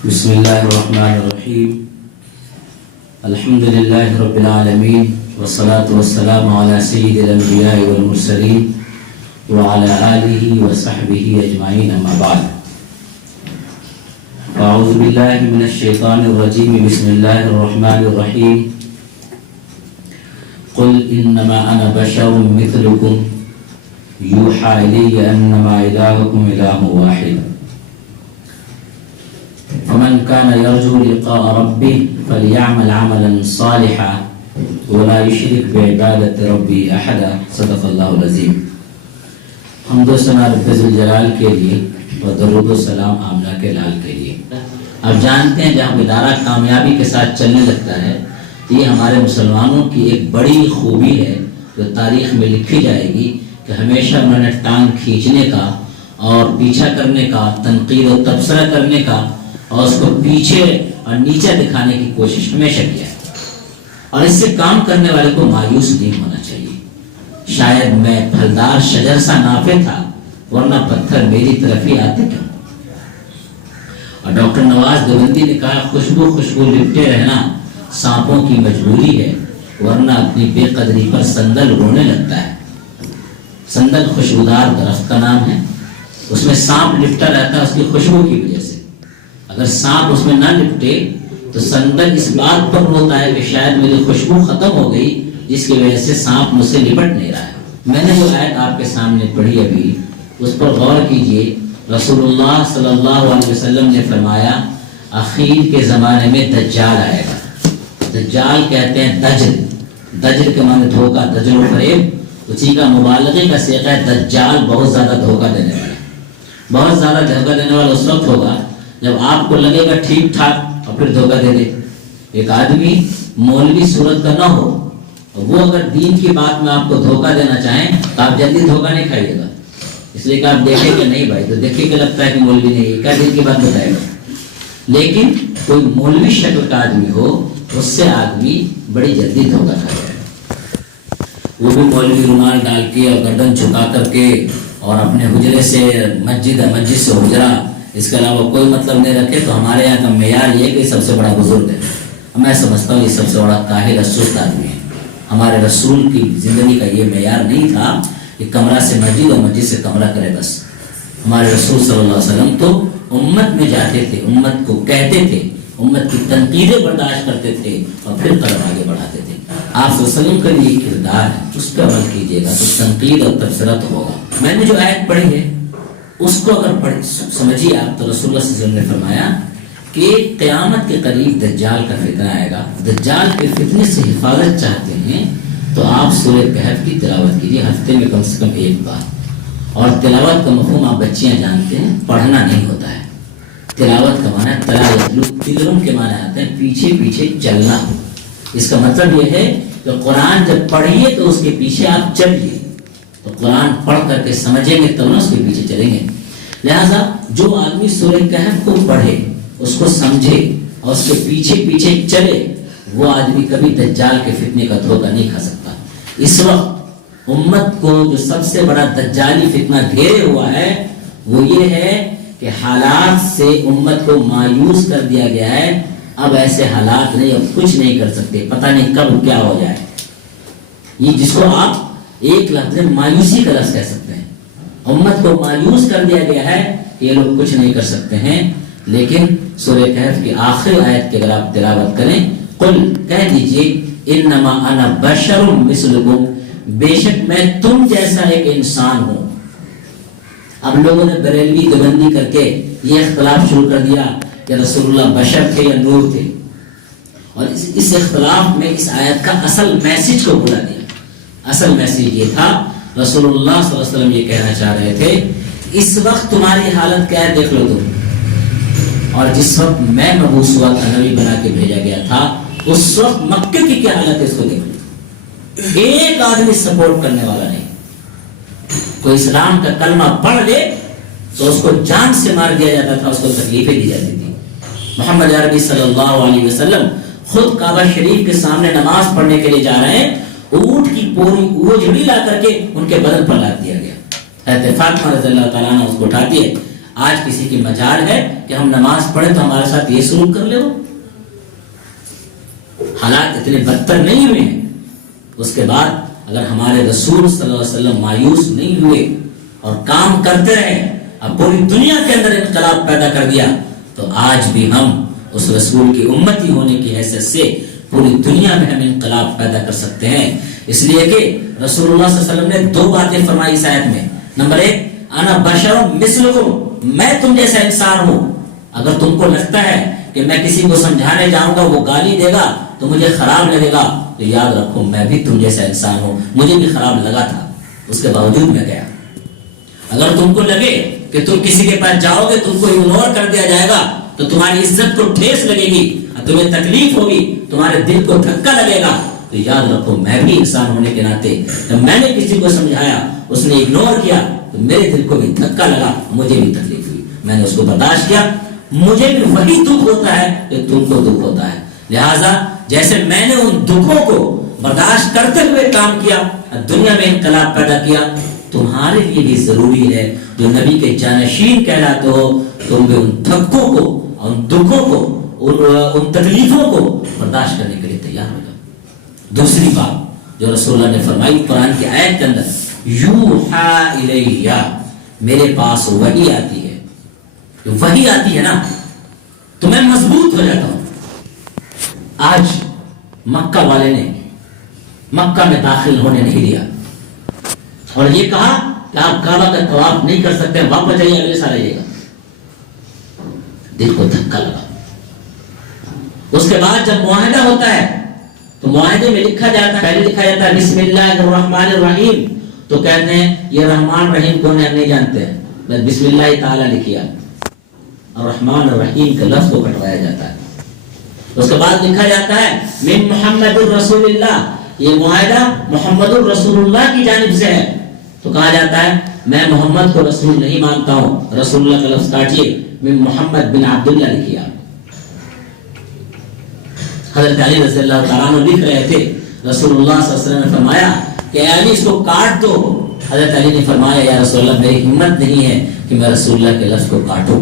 بسم الله الرحمن الرحيم. الحمد لله رب العالمين والصلاة والسلام على سيد الأنبياء والمرسلين وعلى آله وصحبه أجمعين أما بعد. أعوذ بالله من الشيطان الرجيم. بسم الله الرحمن الرحيم. قل إنما أنا بشر مثلكم يوحى إلي أنما إلهكم إله واحد فمن كان يرجو لقاء ربه فليعمل عملا صالحا ولا يشرك بعبادة ربه أحدا. صدق الله العظيم. حمد و ثنا رب ذل جلال کے لیے اور درود و سلام آمنہ کے لال کے لیے. اب جانتے ہیں جہاں ادارہ کامیابی کے ساتھ چلنے لگتا ہے یہ ہمارے مسلمانوں کی ایک بڑی خوبی ہے جو تاریخ میں لکھی جائے گی کہ ہمیشہ انہوں نے ٹانگ کھینچنے کا اور پیچھا کرنے کا، تنقید و تبصرہ کرنے کا اور اس کو پیچھے اور نیچے دکھانے کی کوشش ہمیشہ کیا ہے. اور اس سے کام کرنے والے کو مایوس نہیں ہونا چاہیے. شاید میں پھلدار شجر سا نافع تھا ورنہ پتھر میری طرف ہی آتے کیوں. اور ڈاکٹر نواز دیوبندی نے کہا خوشبو خوشبو لپٹے رہنا سانپوں کی مجبوری ہے ورنہ اپنی بے قدری پر سندل رونے لگتا ہے. سندل خوشبودار درخت کا نام ہے. اس میں سانپ لپٹا رہتا ہے اس کی خوشبو کی وجہ سے. اگر سانپ اس میں نہ لپٹے تو سندل اس بات پر روتا ہے کہ شاید میری خوشبو ختم ہو گئی جس کی وجہ سے سانپ مجھ سے لپٹ نہیں رہا ہے. میں نے جو آیت آپ کے سامنے پڑھی ابھی اس پر غور کیجئے. رسول اللہ صلی اللہ علیہ وسلم نے فرمایا اخیر کے زمانے میں دجال آئے گا. دجال کہتے ہیں دجل. دجل کے معنی دھوکہ، دجل و فریب، اسی کا مبالغے کا صیغہ ہے. دجال بہت زیادہ دھوکہ دینے والا. بہت زیادہ دھوکہ دینے والا اس وقت ہوگا جب آپ کو لگے گا ٹھیک ٹھاک اور پھر دھوکہ دے دے. ایک آدمی مولوی صورت کا نہ ہو وہ اگر دین کی بات میں آپ کو دھوکہ دینا چاہیں تو آپ جلدی دھوکہ نہیں کھائیے گا. اس لیے کہ آپ دیکھیں کہ نہیں بھائی تو دیکھیں کہ لگتا ہے کہ مولوی نہیں ہے کیا دین کی بات بتائے گا. لیکن کوئی مولوی شکل کا آدمی ہو اس سے آدمی بڑی جلدی دھوکہ کھا جائے گا. وہ بھی مولوی رومال ڈال کے اور گردن جھکا کر کے اور اپنے حجرے سے مسجد سے حجرا اس کے علاوہ کوئی مطلب نہیں رکھے تو ہمارے یہاں کا معیار یہ کہ سب سے بڑا بزرگ ہے. میں سمجھتا ہوں یہ سب سے بڑا کاہل سست آدمی ہے. ہمارے رسول کی زندگی کا یہ معیار نہیں تھا کہ کمرہ سے مسجد اور مسجد سے کمرہ کرے بس. ہمارے رسول صلی اللہ علیہ وسلم تو امت میں جاتے تھے، امت کو کہتے تھے، امت کی تنقیدیں برداشت کرتے تھے اور پھر قدم آگے بڑھاتے تھے. آپ صلی اللہ علیہ وسلم کا یہ کردار ہے اس پہ عمل کیجیے گا تو تنقید اور تبصرہ تو ہوگا. میں نے جو آیت پڑھی ہے اس کو اگر سمجھیے آپ تو رسول اللہ صلی اللہ علیہ وسلم نے فرمایا کہ قیامت کے قریب دجال کا فتنہ آئے گا. دجال کے فتنے سے حفاظت چاہتے ہیں تو آپ سورہ کہف کی تلاوت کیجیے ہفتے میں کم سے کم ایک بار. اور تلاوت کا مفہوم آپ بچیاں جانتے ہیں، پڑھنا نہیں ہوتا ہے. تلاوت کا معنی تلاوت کے معنی آتے ہیں پیچھے پیچھے چلنا. اس کا مطلب یہ ہے کہ قرآن جب پڑھیے تو اس کے پیچھے آپ چلیے. تو قرآن پڑھ کر کے سمجھیں گے تب نہ اس کے پیچھے چلیں گے. لہذا جو آدمی سورہ کہف کو پڑھے اس کو سمجھے اور اس کے پیچھے پیچھے چلے وہ آدمی کبھی دجال کے فتنے کا دھوکہ نہیں کھا سکتا. اس وقت امت کو جو سب سے بڑا دجالی فتنہ گھیرے ہوا ہے وہ یہ ہے کہ حالات سے امت کو مایوس کر دیا گیا ہے. اب ایسے حالات نہیں، اب کچھ نہیں کر سکتے، پتہ نہیں کب کیا ہو جائے. یہ جس کو آپ ایک لفظ مایوسی کا لفظ کہہ سکتے ہیں. امت کو مایوس کر دیا گیا ہے کہ یہ لوگ کچھ نہیں کر سکتے ہیں. لیکن سورہ کہف کی آخری آیت کی اگر آپ تلاوت کریں قل کہہ دیجئے انما انا بشر مثلکم، بے شک میں تم جیسا ایک انسان ہوں. اب لوگوں نے بریلوی دیوبندی کر کے یہ اختلاف شروع کر دیا کہ رسول اللہ بشر تھے یا نور تھے اور اس اختلاف میں اس آیت کا اصل میسج کو بھلا دیا. اصل میسج یہ تھا رسول اللہ صلی اللہ علیہ وسلم یہ کہنا چاہ رہے تھے اس وقت تمہاری حالت کیا ہے دیکھ لو تم، اور جس وقت میں مبعوث ہوا تھا نبی بنا کے بھیجا گیا تھا اس وقت مکے کی کیا حالت ہے اس کو دیکھ لو. ایک آدمی سپورٹ کرنے والا نہیں. کوئی اسلام کا کلمہ پڑھ لے تو اس کو جان سے مار دیا جاتا تھا، اس کو تکلیفیں دی جاتی تھی. محمد عربی صلی اللہ علیہ وسلم خود کعبہ شریف کے سامنے نماز پڑھنے کے لیے جا رہے ہیں، اونٹ کی پوری اوجھڑی لا کر کے ان کے بدن پر لاد دیا گیا. حضرت فاطمہ رضی اللہ تعالیٰ عنہ اس کو اٹھاتی ہے آج کسی کی مجال ہے کہ ہم نماز پڑھیں تو ہمارے ساتھ یہ سلوک کر لے وہ. حالات اتنے بدتر نہیں ہوئے ہیں. اس کے بعد اگر ہمارے رسول صلی اللہ علیہ وسلم مایوس نہیں ہوئے اور کام کرتے رہے، اب پوری دنیا کے اندر انقلاب پیدا کر دیا، تو آج بھی ہم اس رسول کی امتی ہونے کی حیثیت سے پوری دنیا میں ہم انقلاب پیدا کر سکتے ہیں. اس لیے کہ رسول اللہ صلی اللہ علیہ وسلم نے 2 باتیں فرمائی اس آیت میں. نمبر 1، انا بشر مثلکم، میں تم جیسا انسان ہوں. اگر تم کو لگتا ہے کہ میں کسی کو سمجھانے جاؤں گا وہ گالی دے گا تو مجھے خراب لگے گا، تو یاد رکھو میں بھی تم جیسا انسان ہوں، مجھے بھی خراب لگا تھا، اس کے باوجود میں گیا. اگر تم کو لگے کہ تم کسی کے پاس جاؤ گے تم کو اگنور کر دیا جائے گا تو تمہاری عزت کو ٹھیس لگے گی، تمہیں تکلیف ہوگی، تمہارے دل کو دھکا لگے گا، تو یاد رکھو میں بھی انسان ہونے کے ناطے جب میں نے کسی کو سمجھایا اس نے اگنور کیا تو میرے دل کو بھی دھکا لگا، مجھے بھی تکلیف ہوئی، میں نے اس کو برداشت کیا. مجھے بھی وہی دکھ ہوتا ہے کہ تم کو دکھ ہوتا ہے. لہٰذا جیسے میں نے ان دکھوں کو برداشت کرتے ہوئے کام کیا، دنیا میں انقلاب پیدا کیا، تمہارے لیے بھی ضروری ہے جو نبی کے جانشین کہلاتے ہو تم بھی ان دھکوں کو، ان دکھوں کو، ان تکلیفوں کو برداشت کرنے کے لیے تیار ہو جاؤ. دوسری بات جو رسول اللہ نے فرمائی قرآن کی آیت کے اندر، یوحا الیہ، میرے پاس وحی آتی ہے. وحی آتی ہے نا تو میں مضبوط ہو جاتا ہوں. آج مکہ والے نے مکہ میں داخل ہونے نہیں دیا اور یہ کہا کہ آپ کعبہ کا طواف نہیں کر سکتے، واپس جائیے، اگلے سال آئیے گا. دل کو دھکا لگا. اس کے بعد جب معاہدہ ہوتا ہے تو معاہدے میں لکھا جاتا ہے، پہلے لکھا جاتا ہے بسم اللہ الرحمن الرحیم، تو کہتے ہیں یہ رحمان رحیم کون ہے ہم نہیں جانتے ہیں، بس بسم اللہ تعالی لکھیا، الرحمن الرحیم کا لفظ کو کٹوایا جاتا ہے. اس کے بعد لکھا جاتا ہے من محمد الرسول اللہ، یہ معاہدہ محمد الرسول اللہ کی جانب سے ہے. تو کہا جاتا ہے میں محمد کو رسول نہیں مانتا ہوں، رسول اللہ کا لفظ کاٹیے، من محمد بن عبداللہ لکھیا. حضرت علی رضی اللہ تعالیٰ عنہ لکھ رہے تھے، رسول اللہ صلی اللہ علیہ وسلم نے فرمایا کہ علی اس کو کاٹ دو. حضرت علی نے فرمایا یا رسول اللہ میری ہمت نہیں ہے کہ میں رسول اللہ کے لفظ کو کاٹوں.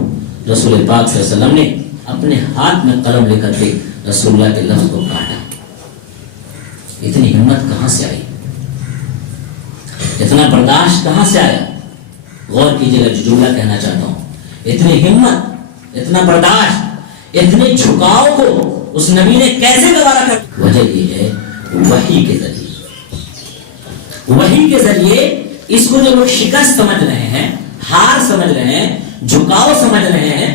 رسول پاک صلی اللہ علیہ وسلم نے اپنے ہاتھ میں قلم لے کر کے رسول اللہ کے لفظ کو کاٹا. اتنی ہمت کہاں سے آئی، اتنا برداشت کہاں سے آیا؟ غور کیجیے گا جو جملہ کہنا چاہتا ہوں. اتنی ہمت، اتنا برداشت، اتنے جھکاؤ کو اس نبی نے کیسے گوارا کر؟ وجہ یہ ہے وحی کے ذریعے. وحی کے ذریعے اس کو جو لوگ شکست سمجھ رہے ہیں، ہار سمجھ رہے ہیں، جھکاؤ سمجھ رہے ہیں،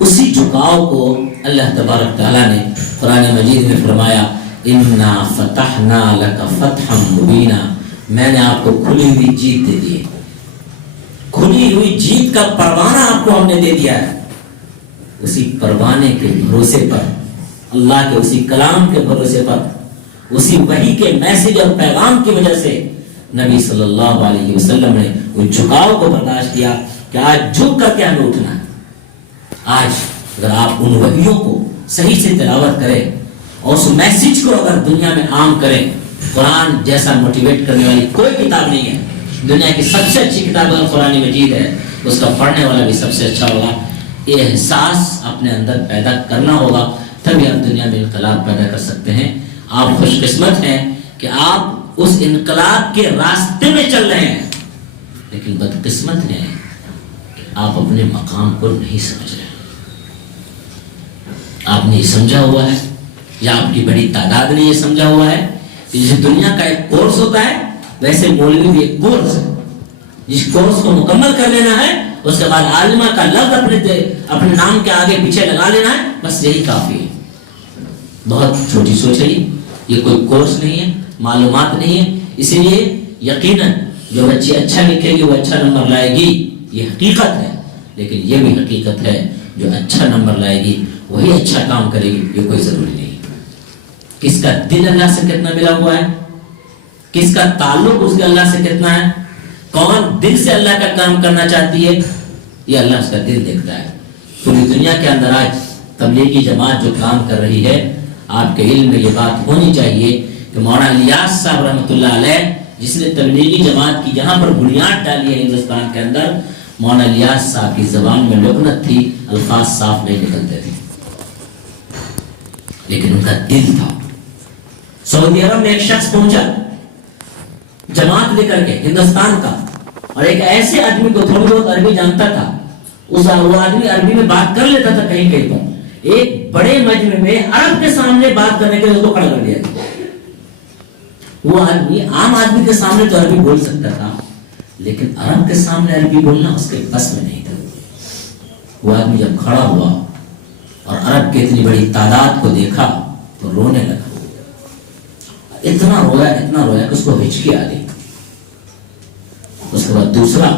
اسی جھکاؤ کو اللہ تبارک تعالیٰ نے قرآن مجید میں فرمایا اِنَّا فَتَحْنَا لَكَ فَتْحًا مُبِينًا، میں نے آپ کو کھلی ہوئی جیت دے دی ہے. کھلی ہوئی جیت کا پروانہ آپ کو ہم نے دے دیا ہے. اسی پروانے کے بھروسے پر، اللہ کے اسی کلام کے بھروسے پر، اسی وحی کے میسج اور پیغام کی وجہ سے نبی صلی اللہ علیہ وسلم نے وہ جھکاؤ کو برداشت کیا کہ آج جھک کر کے ہمیں اٹھنا ہے. آج اگر آپ ان وحیوں کو صحیح سے تلاوت کریں اور اس میسج کو اگر دنیا میں عام کریں، قرآن جیسا موٹیویٹ کرنے والی کوئی کتاب نہیں ہے. دنیا کی سب سے اچھی کتاب قرآن مجید ہے، اس کا پڑھنے والا بھی سب سے اچھا ہوگا. یہ احساس اپنے اندر پیدا کرنا ہوگا، تبھی آپ دنیا میں انقلاب پیدا کر سکتے ہیں. آپ خوش قسمت ہیں کہ آپ اس انقلاب کے راستے میں چل رہے ہیں، لیکن بدقسمت ہیں کہ آپ اپنے مقام کو نہیں سمجھ رہے. آپ نے یہ سمجھا ہوا ہے یا آپ کی بڑی تعداد نے یہ سمجھا ہوا ہے کہ جیسے دنیا کا ایک کورس ہوتا ہے ویسے مولوی بھی ایک کورس ہے، جس کورس کو مکمل کر لینا ہے اس کے بعد عالمہ کا لفظ اپنے نام کے آگے پیچھے لگا لینا ہے، بس یہی کافی ہے. بہت چھوٹی سوچ ہے یہ کوئی کورس نہیں ہے، معلومات نہیں ہے. اسی لیے یقیناً جو بچی اچھا لکھے گی وہ اچھا نمبر لائے گی، یہ حقیقت ہے. لیکن یہ بھی حقیقت ہے جو اچھا نمبر لائے گی وہی اچھا کام کرے گی، یہ کوئی ضروری نہیں. کس کا دل اللہ سے کتنا ملا ہوا ہے، کس کا تعلق اس کے اللہ سے کتنا ہے، کون دل سے اللہ کا کام کرنا چاہتی ہے، یہ اللہ اس کا دل دیکھتا ہے. پوری دنیا کے اندر آج تبلیغی جماعت جو کام کر رہی ہے، آپ کے علم میں یہ بات ہونی چاہیے کہ مولانا الیاس صاحب رحمۃ اللہ علیہ جس نے تبلیغی جماعت کی جہاں پر بنیاد ڈالی ہے ہندوستان کے اندر، مولانا الیاس صاحب کی زبان میں لکنت تھی، الفاظ صاف نہیں نکلتے تھے، لیکن ان کا دل تھا۔ سعودی عرب میں ایک شخص پہنچا جماعت لے کر کے ہندوستان کا، اور ایک ایسے آدمی کو تھوڑی بہت عربی جانتا تھا، وہ آدمی عربی میں بات کر لیتا تھا کہیں کہیں پر، ایک بڑے مجمع میں عرب کے سامنے بات کرنے کے لیے اس کو کھڑا کر دیا۔ وہ آدمی عام آدمی کے سامنے تو عربی بول سکتا تھا، لیکن عرب کے سامنے عربی بولنا اس کے بس میں نہیں تھا۔ وہ آدمی جب کھڑا ہوا اور عرب کی اتنی بڑی تعداد کو دیکھا تو رونے لگا، اتنا رویا کہ اس کو ہچکی آ گئی۔ اس کے بعد دوسرا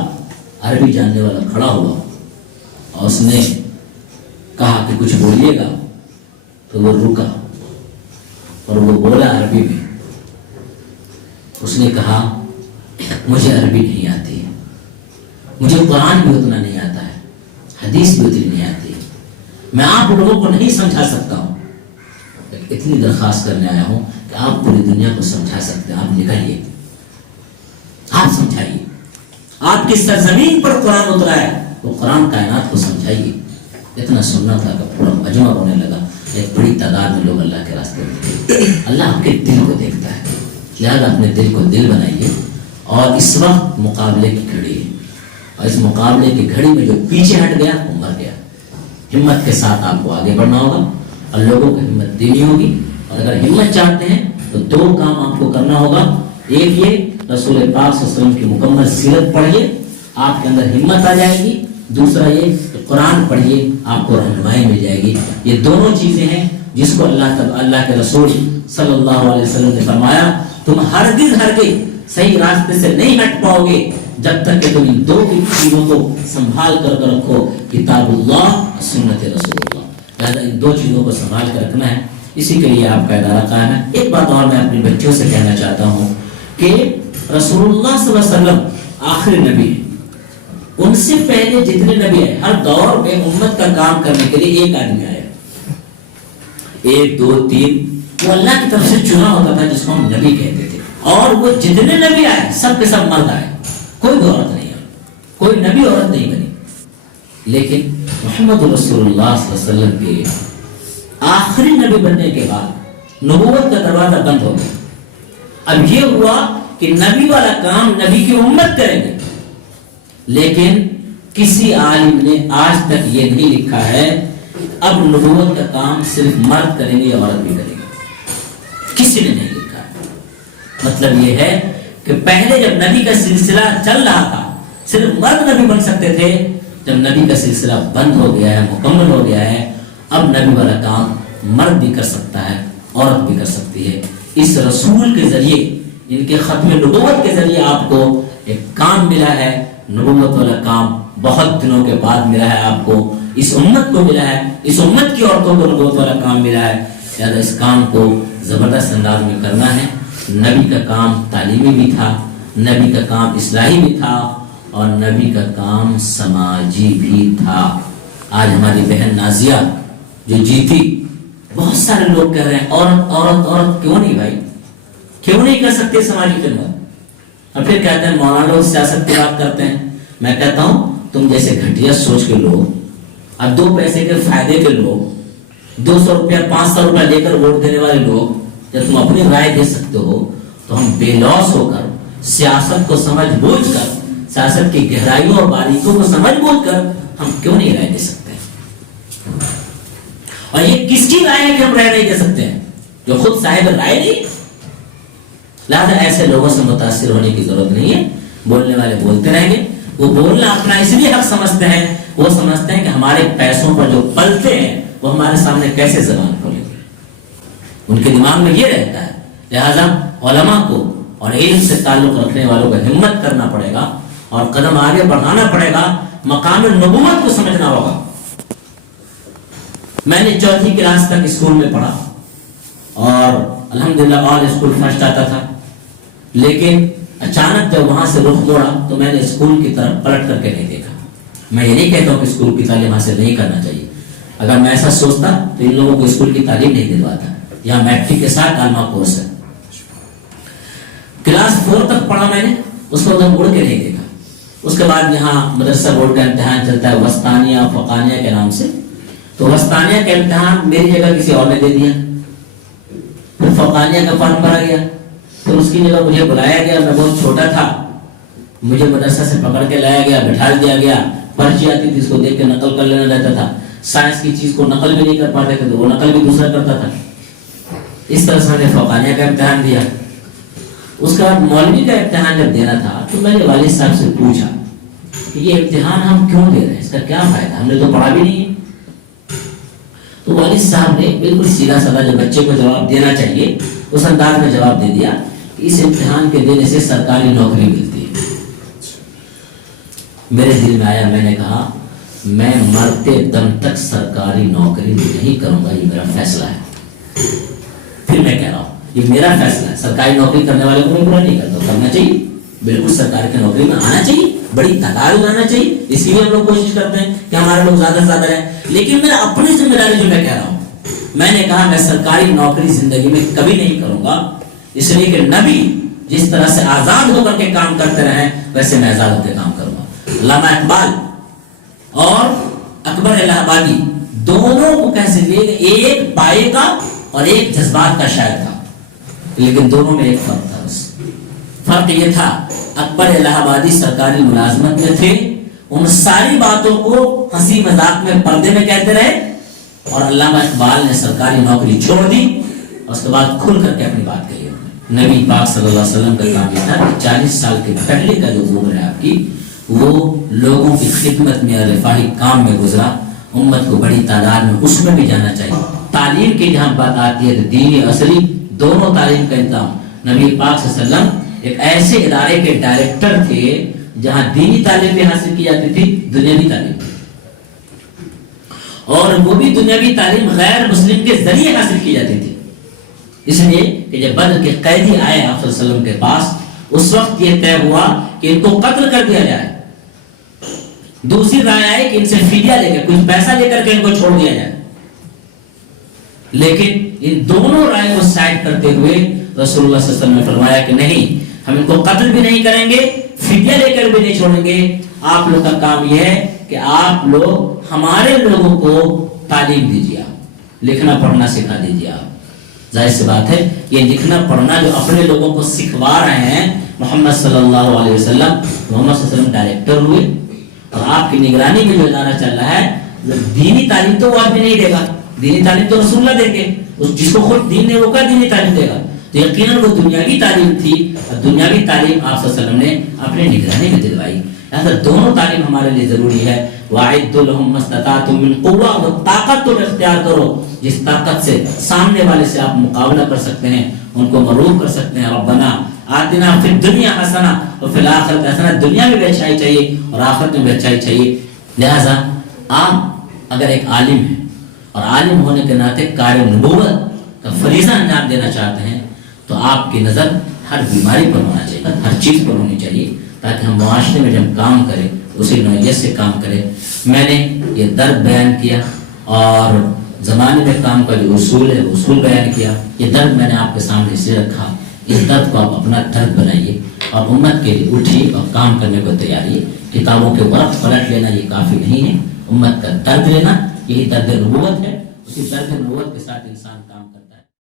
عربی جاننے والا کھڑا ہوا اور اس نے کہا کہ کچھ بولیے گا، تو وہ رکا اور وہ بولا عربی میں۔ اس نے کہا مجھے عربی نہیں آتی، مجھے قرآن بھی اتنا نہیں آتا ہے، حدیث بھی اتنی نہیں آتی ہے، میں آپ لوگوں کو نہیں سمجھا سکتا ہوں، اتنی درخواست کرنے آیا ہوں کہ آپ پوری دنیا کو سمجھا سکتے ہیں، آپ نکلیے، آپ سمجھائیے، آپ کی سرزمین پر قرآن اترا ہے، وہ قرآن کائنات کو سمجھائیے۔ اتنا سننا تھا کہ پورا مجمع رونے لگا۔ ایک بڑی تعداد میں لوگ اللہ کے راستے میں، اللہ آپ کے دل کو دیکھتا ہے، لہذا اپنے دل کو دل بنائیے۔ اور اس وقت مقابلے کی گھڑی ہے، اور اس مقابلے کی گھڑی میں جو پیچھے ہٹ گیا وہ مر گیا۔ ہمت کے ساتھ آپ کو آگے بڑھنا ہوگا اور لوگوں کو ہمت دینی ہوگی، اور اگر ہمت چاہتے ہیں تو دو کام آپ کو کرنا ہوگا۔ ایک یہ رسول پاک صلی اللہ علیہ وسلم کی مکمل سیرت پڑھیے، آپ کے اندر ہمت آ جائے گی۔ دوسرا یہ کہ قرآن پڑھیے، آپ کو رہنمائی مل جائے گی۔ یہ دونوں چیزیں ہیں جس کو اللہ کے رسول صلی اللہ علیہ وسلم نے فرمایا تم ہرگز صحیح راستے سے نہیں ہٹ پاؤ گے جب تک کہ تم ان دو چیزوں کو سنبھال کر رکھو، کتاب اللہ اور سنت رسول اللہ۔ لہذا ان دو چیزوں کو سنبھال کر رکھنا ہے، اسی کے لیے آپ کا ادارہ قائم ہے۔ ایک بات اور میں اپنے بچوں سے کہنا چاہتا ہوں کہ رسول اللہ صلی اللہ علیہ وسلم آخری نبی ہے، ان سے پہلے جتنے نبی آئے ہر دور میں امت کا کام کرنے کے لیے ایک آدمی آیا، 1 2 3، وہ اللہ کی طرف سے چنا ہوتا تھا جس کو ہم نبی کہتے تھے۔ اور وہ جتنے نبی آئے سب کے سب مرد آئے، کوئی عورت نہیں آئی، کوئی نبی عورت نہیں بنی۔ لیکن محمد رسول اللہ صلی اللہ علیہ وسلم کے آخری نبی بننے کے بعد نبوت کا دروازہ بند ہو گیا۔ اب یہ ہوا کہ نبی والا کام نبی کی امت کریں گے، لیکن کسی عالم نے آج تک یہ نہیں لکھا ہے اب نبوت کا کام صرف مرد کریں گے یا عورت بھی کریں گے، کسی نے نہیں لکھا ہے۔ مطلب یہ ہے کہ پہلے جب نبی کا سلسلہ چل رہا تھا صرف مرد نبی بن سکتے تھے، جب نبی کا سلسلہ بند ہو گیا ہے، مکمل ہو گیا ہے، اب نبی والا کام مرد بھی کر سکتا ہے، عورت بھی کر سکتی ہے۔ اس رسول کے ذریعے، ان کے ختم نبوت کے ذریعے آپ کو ایک کام ملا ہے، نبوت والا کام بہت دنوں کے بعد ملا ہے، آپ کو اس امت کو ملا ہے، اس امت کی عورتوں کو نبوت والا کام ملا ہے۔ لہذا اس کام کو زبردست انداز میں کرنا ہے۔ نبی کا کام تعلیمی بھی تھا، نبی کا کام اصلاحی بھی تھا، اور نبی کا کام سماجی بھی تھا۔ آج ہماری بہن نازیہ جو جیتی، بہت سارے لوگ کہہ رہے ہیں عورت عورت عورت، کیوں نہیں بھائی، کیوں نہیں کر سکتے سماجی خدمت؟ اور پھر کہتے ہیں مولانا لوگ سیاست کی بات کرتے ہیں۔ میں کہتا ہوں تم جیسے گھٹیا سوچ کے لوگ، اب 2 پیسے کے فائدے کے لوگ، 200 روپیہ 500 روپیہ لے کر ووٹ دینے والے لوگ، جب تم اپنی رائے دے سکتے ہو تو ہم بے لوث ہو کر سیاست کو سمجھ بوجھ کر، سیاست کی گہرائیوں اور باریکیوں کو سمجھ بوجھ کر ہم کیوں نہیں رائے دے سکتے؟ اور یہ کس کی رائے ہے کہ ہم رائے نہیں دے سکتے ہیں؟ جو خود صاحب رائے نہیں۔ لہذا ایسے لوگوں سے متاثر ہونے کی ضرورت نہیں ہے، بولنے والے بولتے رہیں گے۔ وہ بولنا اپنا اس لیے حق سمجھتے ہیں، وہ سمجھتے ہیں کہ ہمارے پیسوں پر جو پلتے ہیں وہ ہمارے سامنے کیسے زبان کھولیں گے، ان کے دماغ میں یہ رہتا ہے۔ لہذا علماء کو اور علم سے تعلق رکھنے والوں کو ہمت کرنا پڑے گا اور قدم آگے بڑھانا پڑے گا، مقام نبوت کو سمجھنا ہوگا۔ میں نے 4تھی کلاس تک اسکول میں پڑھا اور الحمدللہ آل اسکول فرسٹ آتا تھا، لیکن اچانک جب وہاں سے رخ موڑا تو میں نے اسکول کی طرف پلٹ کر کے نہیں دیکھا۔ میں یہ نہیں کہتا ہوں کہ اسکول کی تعلیم حاصل نہیں کرنا چاہیے، اگر میں ایسا سوچتا تو ان لوگوں کو اسکول کی تعلیم نہیں دلواتا۔ یہاں میٹرک کے ساتھ عالمہ کورس ہے، کلاس 4 تک پڑھا میں نے، اس کو تو مڑ کے نہیں دیکھا۔ اس کے بعد یہاں مدرسہ بورڈ کا امتحان چلتا ہے وسطانیہ اور فوقانیہ کے نام سے. تو وسطانیہ کا امتحان میری جگہ کسی اور نے دے دیا. پھر فوقانیہ کا فارم بھرا گیا. پھر اس کی جگہ مجھے بلایا گیا. میں بہت چھوٹا تھا. مجھے مدرسہ سے پکڑ کے لایا گیا, بٹھا دیا گیا. پرچی آتی تھی, اس کو دیکھ کے نقل کر لینا رہتا تھا. سائنس کی چیز کو نقل بھی نہیں کر پاتے تھے تو وہ نقل بھی دوسرا کرتا تھا. اس طرح سے میں نے فوقانیہ کا امتحان دیا. اس کے بعد مولوی کا امتحان جب دینا تھا تو میں نے والد صاحب سے پوچھا کہ یہ امتحان ہم کیوں دے رہے ہیں, اس کا کیا فائدہ, ہم نے تو پڑھا بھی نہیں ہے. تو والد صاحب نے بالکل سیدھا سادہ جو بچے کو جواب دینا چاہیے اس انداز میں جواب دے دیا کہ اس امتحان کے دینے سے سرکاری نوکری ملتی ہے. میرے دل میں آیا, میں نے کہا میں مرتے دم تک سرکاری نوکری نہیں کروں گا, یہ میرا فیصلہ ہے. پھر میں کہہ رہا ہوں یہ میرا فیصلہ ہے. سرکاری نوکری کرنے والے کو میں برا نہیں کرتا, کرنا چاہیے, بالکل سرکاری کی نوکری میں آنا چاہیے, بڑی تعداد میں آنا چاہیے. اسی لیے ہم لوگ کوشش کرتے ہیں کہ ہمارے لوگ زیادہ سے زیادہ رہیں. لیکن میرا اپنی ذمہ داری جو میں کہہ رہا ہوں, میں نے کہا میں سرکاری نوکری زندگی میں کبھی نہیں کروں گا, اس لیے کہ نبی جس طرح سے آزاد ہو کر کے کام کرتے رہے ویسے میں آزاد ہو کے کام کروں گا. علامہ اقبال اور اکبر الہ آبادی دونوں کو کیسے لیے, ایک پائے کا اور ایک جذبات کا شاعر تھا, لیکن دونوں میں ایک فرق تھا. بس فرق یہ تھا اکبر الہ آبادی سرکاری ملازمت میں تھے, ان ساری باتوں کو ہنسی مذاق میں پردے میں کہتے رہے, اور علامہ اقبال نے سرکاری نوکری چھوڑ دی اور اس کے بعد کھل کر کے اپنی بات کہی. نبی پاک صلی اللہ علیہ وسلم کا کام یہ تھا 40 سال کے پہلے کا جو عمر ہے آپ کی, وہ لوگوں کی خدمت میں رفاہی کام میں گزرا. امت کو بڑی تعداد میں اس میں بھی جانا چاہیے. تعلیم کی جہاں بات آتی ہے تو دینی اصلی دونوں تعلیم کا انتظام. نبی پاک صلی اللہ علیہ وسلم ایک ایسے ادارے کے ڈائریکٹر تھے جہاں دینی تعلیم بھی حاصل کی جاتی تھی, دنیاوی تعلیم, اور وہ بھی دنیاوی تعلیم غیر مسلم کے ذریعے حاصل کی جاتی تھی. اس لیے کہ جب بدر کے قیدی آئے آپ صلی اللہ علیہ وسلم کے پاس, اس وقت یہ طے ہوا کہ ان کو قتل کر دیا جائے. دوسری رائے آئی کہ ان سے فدیہ لے کر کچھ پیسہ لے کر کے ان کو چھوڑ دیا جائے. لیکن ان دونوں رائے کو سائڈ کرتے ہوئے رسول اللہ صلی اللہ علیہ وسلم نے فرمایا کہ نہیں, ہم ان کو قتل بھی نہیں کریں گے, فدیہ لے کر بھی نہیں چھوڑیں گے. آپ لوگ کا کام یہ ہے کہ آپ لوگ ہمارے لوگوں کو تعلیم دیجیے, لکھنا پڑھنا سکھا دیجیے. آپ ظاہر سی بات ہے یہ لکھنا پڑھنا جو اپنے لوگوں کو سکھوا رہے ہیں محمد صلی اللہ علیہ وسلم, محمد صلی اللہ علیہ وسلم ڈائریکٹر ہوئے اور آپ کی نگرانی میں جو ادارہ چل رہا ہے, دینی تعلیم تو وہ آدمی نہیں دے گا, دینی تعلیم تو رسول اللہ دیں گے. جس کو خود دین نے وہ کیا دینی تعلیم دے گا؟ تو یقیناً وہ دنیاوی تعلیم تھی, اور دنیاوی تعلیم آپ صلی اللہ علیہ وسلم نے اپنے نگرانی میں دلوائی. لہذا دونوں تعلیم ہمارے لیے ضروری ہے. وَأَعِدُّوا لَهُم مَّا اسْتَطَعْتُم مِّن قُوَّةٍ, وہ طاقت تم اختیار کرو جس طاقت سے سامنے والے سے آپ مقابلہ کر سکتے ہیں, ان کو مغلوب کر سکتے ہیں. ربنا آتنا فی الدنیا حسنہ وفی الآخرۃ حسنہ, دنیا میں بھی اچھائی چاہیے اور آخرت میں بھی اچھائی چاہیے. لہذا آپ اگر ایک عالم ہیں اور عالم ہونے کے ناطے کار نبوت کا فریضہ انجام دینا چاہتے ہیں تو آپ کی نظر ہر بیماری پر ہونا چاہیے, ہر چیز پر ہونی چاہیے, تاکہ ہم معاشرے میں جب کام کریں اسی نوعیت سے کام کریں. میں نے یہ درد بیان کیا اور زمانے میں کام کا جو اصول ہے اصول بیان کیا. یہ درد میں نے آپ کے سامنے اس لیے رکھا, اس درد کو آپ اپنا درد بنائیے اور امت کے لیے اٹھیے اور کام کرنے کو تیاری. کتابوں کے ورق پلٹ لینا یہ کافی نہیں ہے, امت کا درد لینا یہی درد نبوت ہے. اسی درد نبوت کے ساتھ انسان